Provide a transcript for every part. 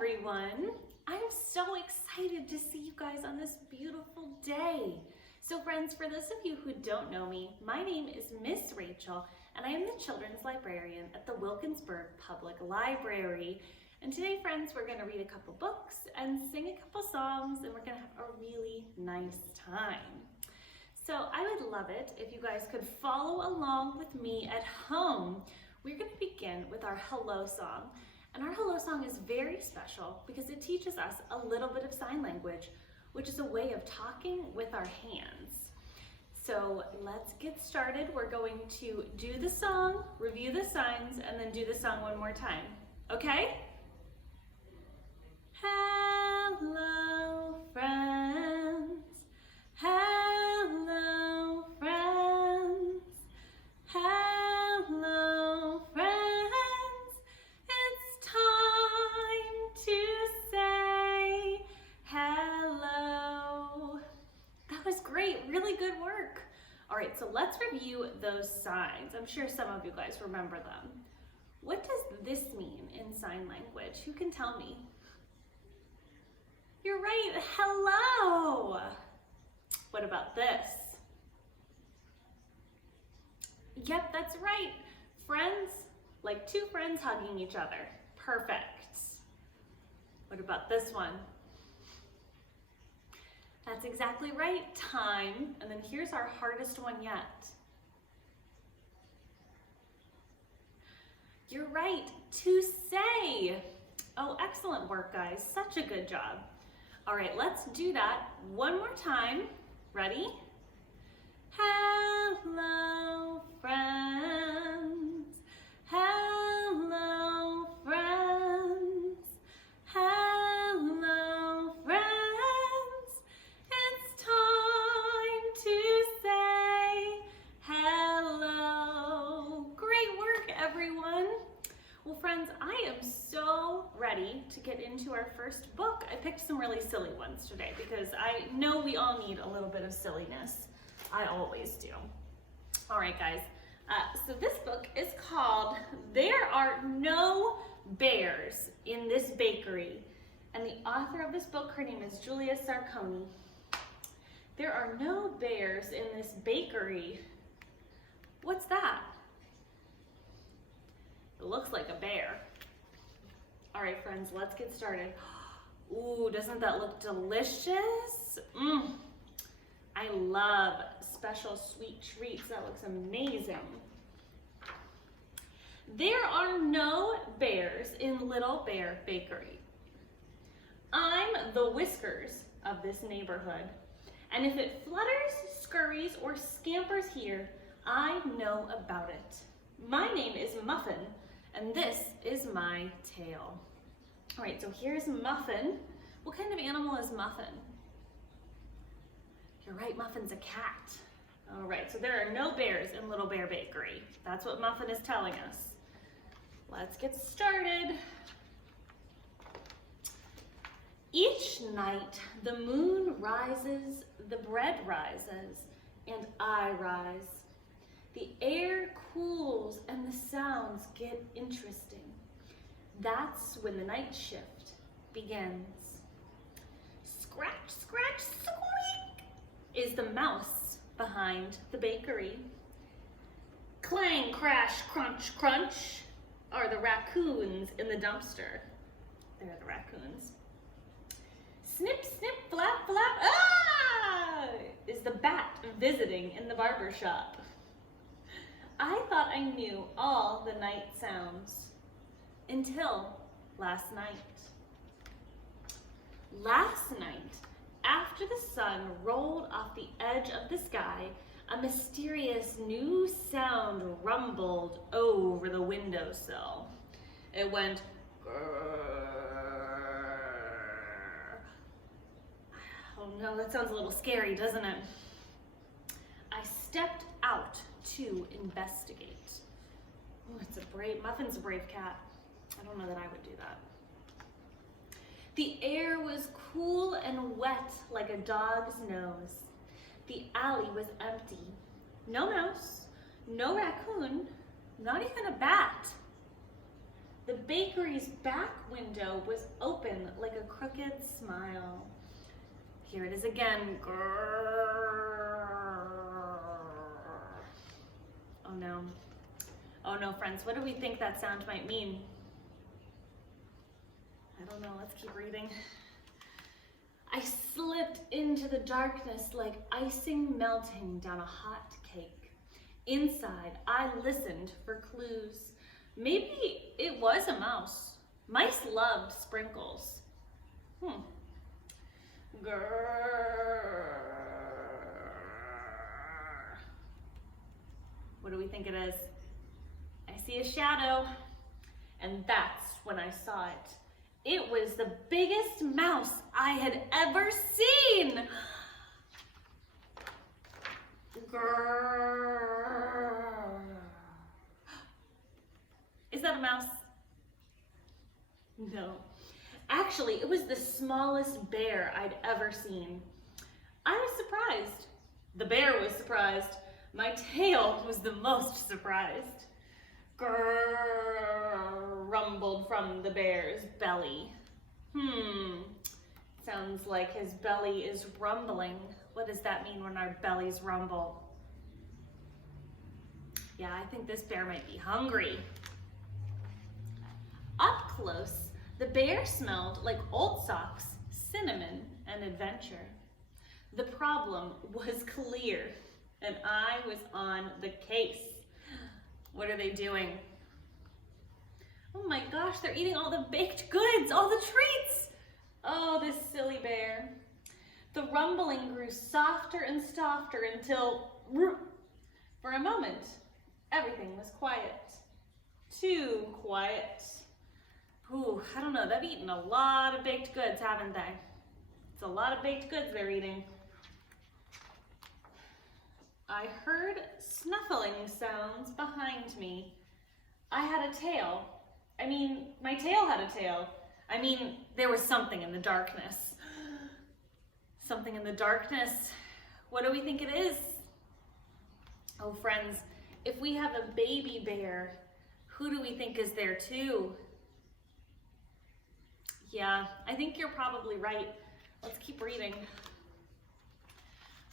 everyone. I'm so excited to see you guys on this beautiful day. So friends, for those of you who don't know me, my name is Miss Rachel and I am the children's librarian at the Wilkinsburg Public Library. And today, friends, we're gonna read a couple books and sing a couple songs and we're gonna have a really nice time. So I would love it if you guys could follow along with me at home. We're gonna begin with our hello song. And our hello song is very special because it teaches us a little bit of sign language, which is a way of talking with our hands. So let's get started. We're going to do the song, review the signs, and then do the song one more time. Okay? Hello, friends. Hello, friends. Hello, friends. It's time to say hello. That was great, really good work. All right, so let's review those signs. I'm sure some of you guys remember them. What does this mean in sign language? Who can tell me? You're right, hello. What about this? Yep, that's right. Friends, like two friends hugging each other. Perfect. What about this one? That's exactly right, time. And then here's our hardest one yet. You're right, to say. Oh, excellent work, guys. Such a good job. All right, let's do that one more time. Ready? Hello, friends. Hello, friends. Hello, friends. It's time to say hello. Great work, everyone. Well, friends, I am so ready to get into our first book. I picked some really silly ones today because I know we all need a little bit of silliness. I always do. All right, guys. So this book is called There Are No Bears in This Bakery. And the author of this book, her name is Julia Sarconi. There are no bears in this bakery. What's that? It looks like a bear. All right, friends, let's get started. Ooh, doesn't that look delicious? I love special sweet treats. That looks amazing. There are no bears in Little Bear Bakery. I'm the whiskers of this neighborhood. And if it flutters, scurries, or scampers here, I know about it. My name is Muffin, and this is my tail. All right, so here's Muffin. What kind of animal is Muffin? You're right, Muffin's a cat. All right, so there are no bears in Little Bear Bakery. That's what Muffin is telling us. Let's get started. Each night, the moon rises, the bread rises, and I rise. The air cools and the sounds get interesting. That's when the night shift begins. Scratch, scratch, squeak is the mouse behind the bakery. Clang, crash, crunch, crunch are the raccoons in the dumpster. They're the raccoons. Snip, snip, flap, flap, ah! Is the bat visiting in the barber shop. I thought I knew all the night sounds until last night. Last night, after the sun rolled off the edge of the sky, a mysterious new sound rumbled over the windowsill. It went grrr. Oh no, that sounds a little scary, doesn't it? I stepped out to investigate. Oh, Muffin's a brave cat. I don't know that I would do that. The air was cool and wet like a dog's nose. The alley was empty. No mouse, no raccoon, not even a bat. The bakery's back window was open like a crooked smile. Here it is again. Grrr. Oh no. Oh no, friends, what do we think that sound might mean? I don't know, let's keep reading. I slipped into the darkness like icing melting down a hot cake. Inside, I listened for clues. Maybe it was a mouse. Mice loved sprinkles. Grrr. What do we think it is? I see a shadow, and that's when I saw it. It was the biggest mouse I had ever seen. Grrr. Is that a mouse? No. Actually, it was the smallest bear I'd ever seen. I was surprised. The bear was surprised. My tail was the most surprised. Grrr, rumbled from the bear's belly. Sounds like his belly is rumbling. What does that mean when our bellies rumble? Yeah, I think this bear might be hungry. Up close, the bear smelled like old socks, cinnamon, and adventure. The problem was clear, and I was on the case. What are they doing? Oh my gosh, they're eating all the baked goods, all the treats. Oh, this silly bear. The rumbling grew softer and softer until, for a moment, everything was quiet. Too quiet. Ooh, I don't know, they've eaten a lot of baked goods, haven't they? It's a lot of baked goods they're eating. I heard snuffling sounds behind me. I had a tail. My tail had a tail. There was something in the darkness. Something in the darkness. What do we think it is? Oh, friends, if we have a baby bear, who do we think is there too? Yeah, I think you're probably right. Let's keep reading.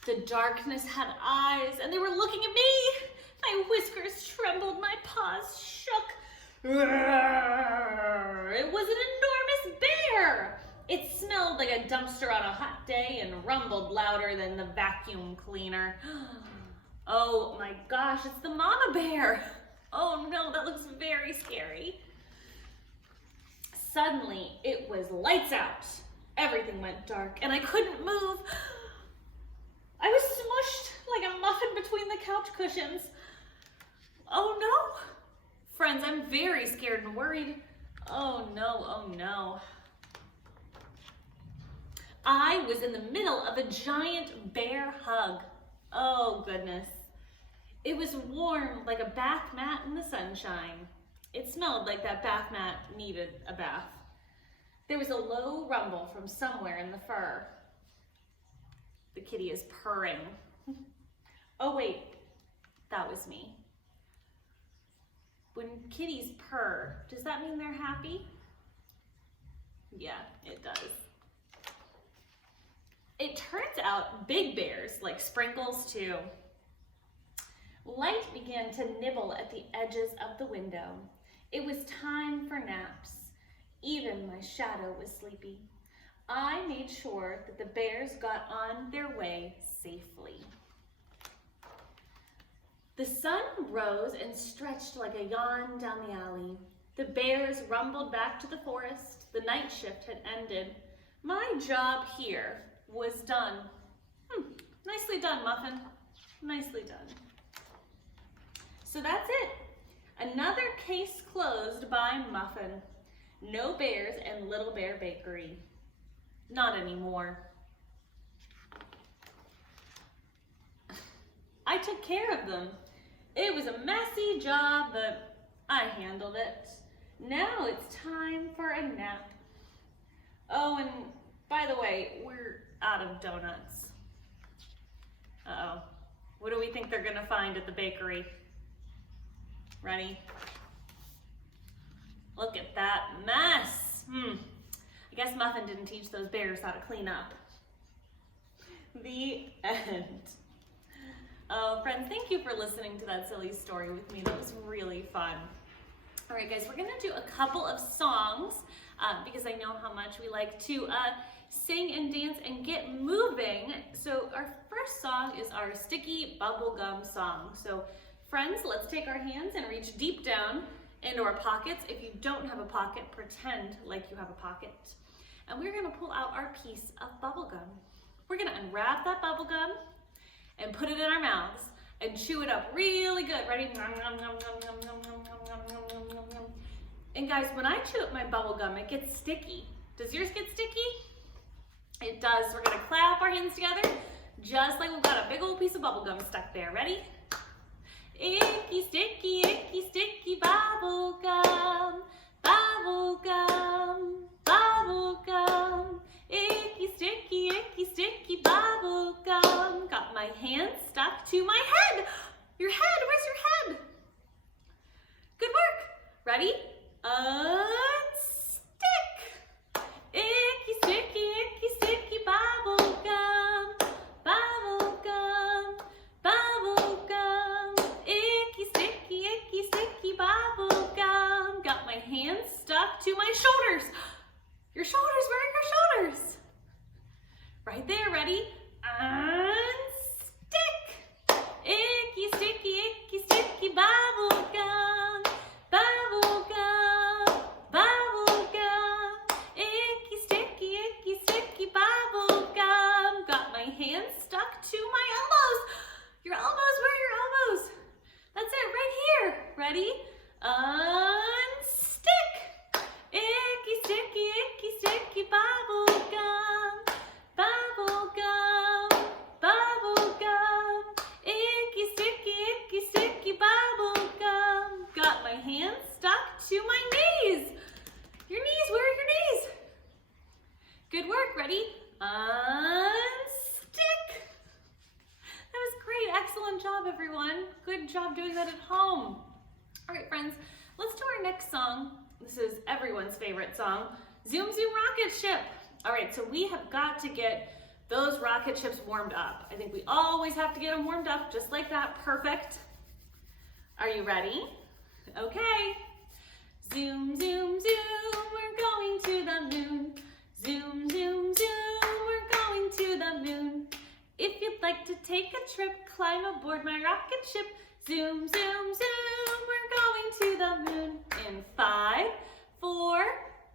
The darkness had eyes, and they were looking at me. My whiskers trembled, my paws shook. It was an enormous bear. It smelled like a dumpster on a hot day and rumbled louder than the vacuum cleaner. Oh my gosh, it's the mama bear. Oh no, that looks very scary. Suddenly, it was lights out. Everything went dark, and I couldn't move. I was smushed like a muffin between the couch cushions. Oh no. Friends, I'm very scared and worried. Oh no, oh no. I was in the middle of a giant bear hug. Oh goodness. It was warm like a bath mat in the sunshine. It smelled like that bath mat needed a bath. There was a low rumble from somewhere in the fur. The kitty is purring. Oh wait, that was me. When kitties purr, does that mean they're happy? Yeah, it does. It turns out big bears like Sprinkles too. Light began to nibble at the edges of the window. It was time for naps. Even my shadow was sleepy. I made sure that the bears got on their way safely. The sun rose and stretched like a yawn down the alley. The bears rumbled back to the forest. The night shift had ended. My job here was done. Nicely done, Muffin. Nicely done. So that's it. Another case closed by Muffin. No bears in Little Bear Bakery. Not anymore. I took care of them. It was a messy job, but I handled it. Now it's time for a nap. Oh, and by the way, we're out of donuts. Uh-oh. What do we think they're gonna find at the bakery? Ready? Look at that mess. I guess Muffin didn't teach those bears how to clean up. The end. Oh, friends, thank you for listening to that silly story with me. That was really fun. All right, guys, we're gonna do a couple of songs because I know how much we like to sing and dance and get moving. So our first song is our Sticky Bubble Gum song. So friends, let's take our hands and reach deep down into our pockets. If you don't have a pocket, pretend like you have a pocket. And we're gonna pull out our piece of bubble gum. We're gonna unwrap that bubble gum and put it in our mouths and chew it up really good. Ready? And guys, when I chew up my bubble gum, it gets sticky. Does yours get sticky? It does. We're gonna clap our hands together just like we've got a big old piece of bubble gum stuck there. Ready? Icky sticky bubble gum, bubble gum, bubble gum. Icky sticky bubble gum. Got my hand stuck to my head. Your head, where's your head? Good work. Ready? Unstick. Icky sticky bubble gum, bubble gum, bubble gum. Icky sticky bubble gum. Got my hand stuck to my shoulders. Your shoulders, where are your shoulders? Right there, ready? Unstick. Icky sticky bubble gum, bubble gum, bubble gum. Icky sticky bubble gum. Got my hands stuck to my elbows. Your elbows, where are your elbows? That's it, right here. Ready? Unstick. Icky sticky bubble gum, bubble gum, bubble gum. Icky sticky bubble gum. Got my hands stuck to my knees. Your knees, where are your knees? Good work, ready? Unstick. That was great, excellent job everyone. Good job doing that at home. All right, friends, let's do our next song. This is everyone's favorite song, Zoom Zoom Rocket Ship. All right, so we have got to get those rocket ships warmed up. I think we always have to get them warmed up just like that, perfect. Are you ready? Okay. Zoom, zoom, zoom, we're going to the moon. Zoom, zoom, zoom, we're going to the moon. If you'd like to take a trip, climb aboard my rocket ship. Zoom, zoom, zoom, we're going to the moon. In 5, 4,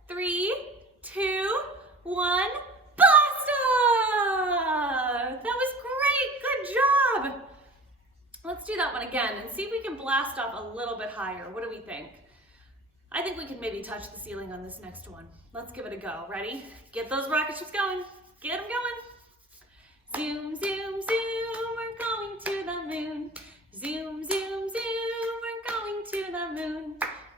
3, 2, 1, blast off! That was great, good job. Let's do that one again and see if we can blast off a little bit higher. What do we think? I think we can maybe touch the ceiling on this next one. Let's give it a go. Ready? Get those rocket ships going. Get them going. Zoom, zoom, zoom, we're going to the moon. Zoom, zoom, zoom, we're going to the moon.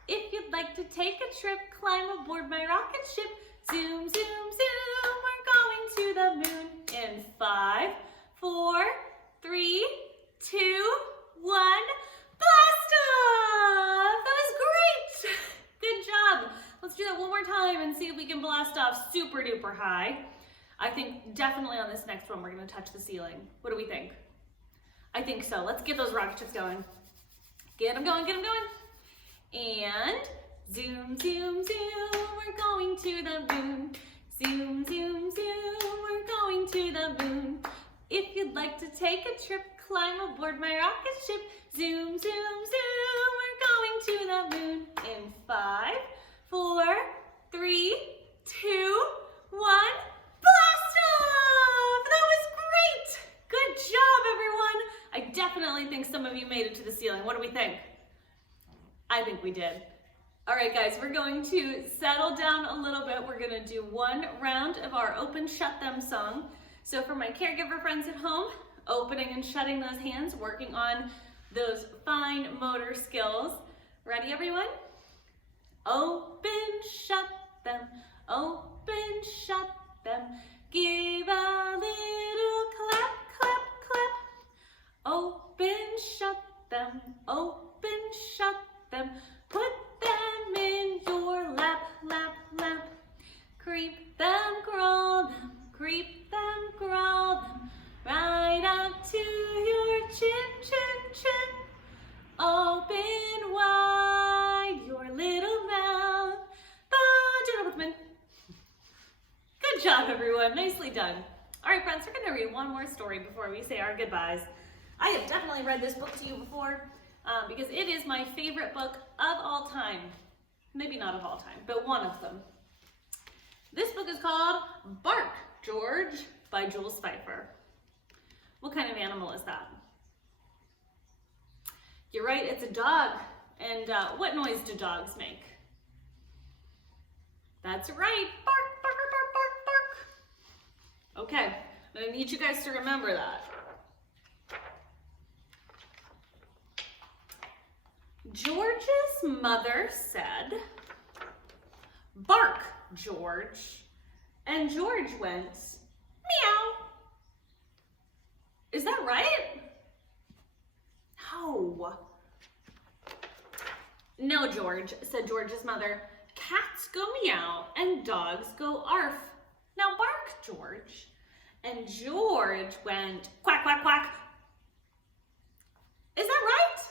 If you'd like to take a trip, climb aboard my rocket ship. Zoom, zoom, zoom, we're going to the moon. In 5, 4, 3, 2, 1, blast off! That was great! Good job. Let's do that one more time and see if we can blast off super duper high. I think definitely on this next one we're gonna touch the ceiling. What do we think? I think so. Let's get those rocket ships going. Get them going, get them going. And zoom, zoom, zoom, we're going to the moon. Zoom, zoom, zoom, we're going to the moon. If you'd like to take a trip, climb aboard my rocket ship. Zoom, zoom, zoom, we're going to the moon. In 5, 4, 3, 2, 1, blast off! That was great! Good job, everyone. I definitely think some of you made it to the ceiling. What do we think? I think we did. All right, guys, we're going to settle down a little bit. We're gonna do one round of our open shut them song. So for my caregiver friends at home, opening and shutting those hands, working on those fine motor skills. Ready, everyone? Open, shut them, open, shut them. Give a little clap, clap, clap. Open, shut them, open, shut them. Put them in your everyone. Nicely done. All right, friends, we're going to read one more story before we say our goodbyes. I have definitely read this book to you before because it is my favorite book of all time. Maybe not of all time, but one of them. This book is called Bark, George by Jules Pfeiffer. What kind of animal is that? You're right, it's a dog. And what noise do dogs make? That's right, bark, bark, bark, bark, bark. Okay, I'm gonna need you guys to remember that. George's mother said, "Bark, George." And George went, "Meow." Is that right? No. No, George, said George's mother. Cats go meow and dogs go arf. Now bark, George. And George went quack, quack, quack. Is that right?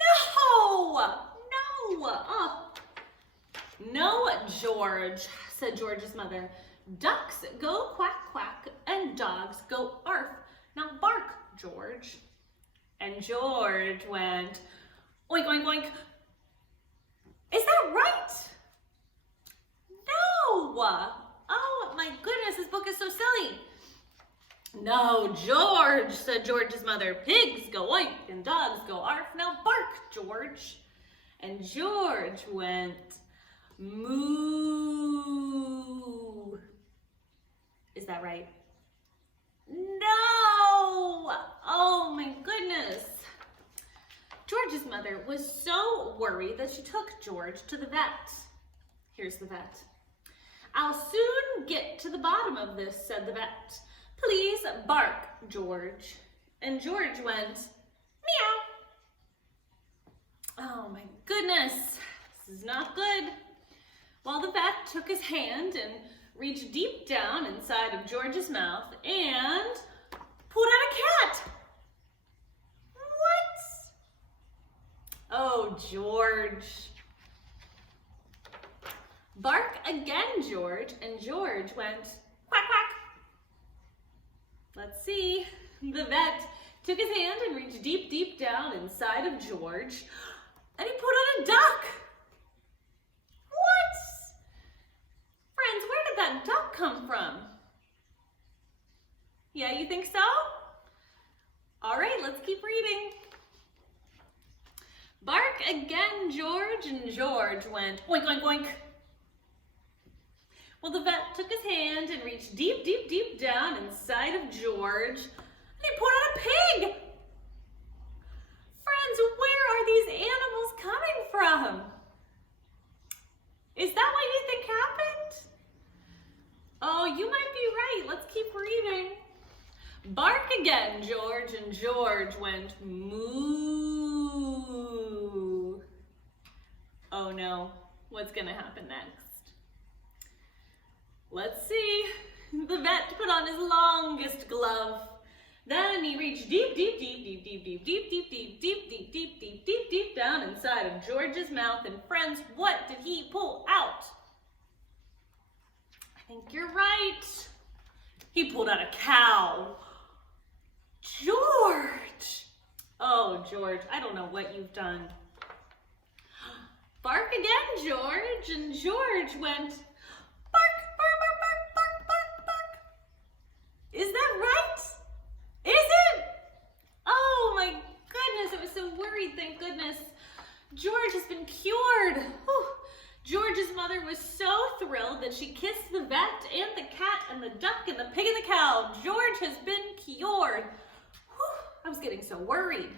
No. Oh. No, George, said George's mother. Ducks go quack, quack and dogs go arf. Now bark, George. And George went oink, oink, oink. Is that right? No. Oh my goodness, this book is so silly. No, George, said George's mother. Pigs go oink and dogs go arf. Now bark, George. And George went moo. Is that right? No. Oh my goodness. George's mother was so worried that she took George to the vet. Here's the vet. I'll soon get to the bottom of this, said the vet. Please bark, George. And George went, meow. Oh my goodness, this is not good. Well, the vet took his hand and reached deep down inside of George's mouth and pulled out a cat. Oh, George. Bark again, George. And George went quack, quack. Let's see. The vet took his hand and reached deep, deep down inside of George. And he pulled out a duck. What? Friends, where did that duck come from? Yeah, you think so? All right, let's keep reading. Bark again, George, and George went oink, oink, oink. Well, the vet took his hand and reached deep, deep, deep down inside of George, and he pulled out a pig. Friends, where are these animals coming from? Is that what you think happened? Oh, you might be right. Let's keep reading. Bark again, George, and George went moo. Oh no, what's gonna happen next? Let's see. The vet put on his longest glove. Then he reached deep, deep, deep, deep, deep, deep, deep, deep, deep, deep, deep, deep, deep, deep, deep down inside of George's mouth. And friends, what did he pull out? I think you're right. He pulled out a cow. George! Oh, George, I don't know what you've done. Bark again, George, and George went bark, bark, bark, bark, bark, bark, bark. Is that right? Is it? Oh my goodness, I was so worried, thank goodness. George has been cured. Whew. George's mother was so thrilled that she kissed the vet and the cat and the duck and the pig and the cow. George has been cured. I was getting so worried.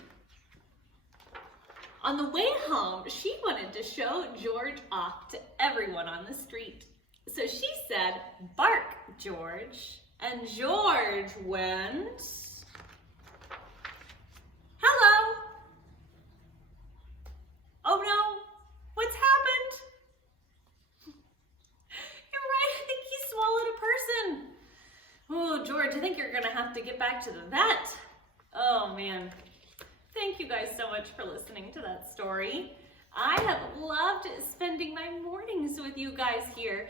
On the way home, she wanted to show George off to everyone on the street. So she said, bark, George. And George went, hello. Oh no, what's happened? You're right, I think he swallowed a person. Oh, George, I think you're gonna have to get back to the vet. Oh man, thank you guys so much for listening to that story. I have loved spending my mornings with you guys here.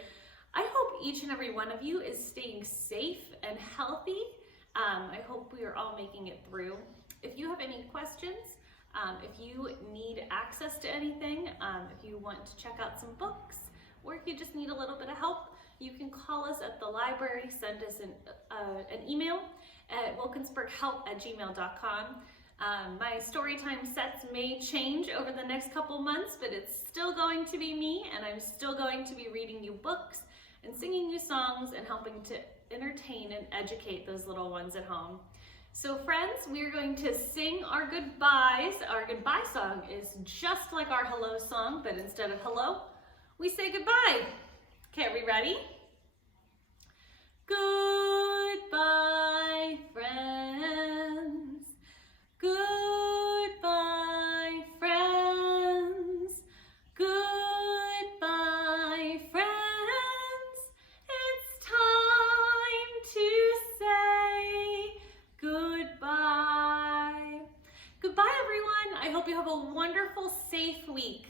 I hope each and every one of you is staying safe and healthy. I hope we are all making it through. If you have any questions, if you need access to anything, if you want to check out some books, or if you just need a little bit of help, you can call us at the library, send us an email at wilkinsburghelp@gmail.com. My storytime sets may change over the next couple months, but it's still going to be me, and I'm still going to be reading you books and singing you songs and helping to entertain and educate those little ones at home. So friends, we're going to sing our goodbyes. Our goodbye song is just like our hello song, but instead of hello, we say goodbye. Okay, are we ready? Goodbye, friends. Goodbye, friends. Goodbye, friends. It's time to say goodbye. Goodbye, everyone. I hope you have a wonderful, safe week.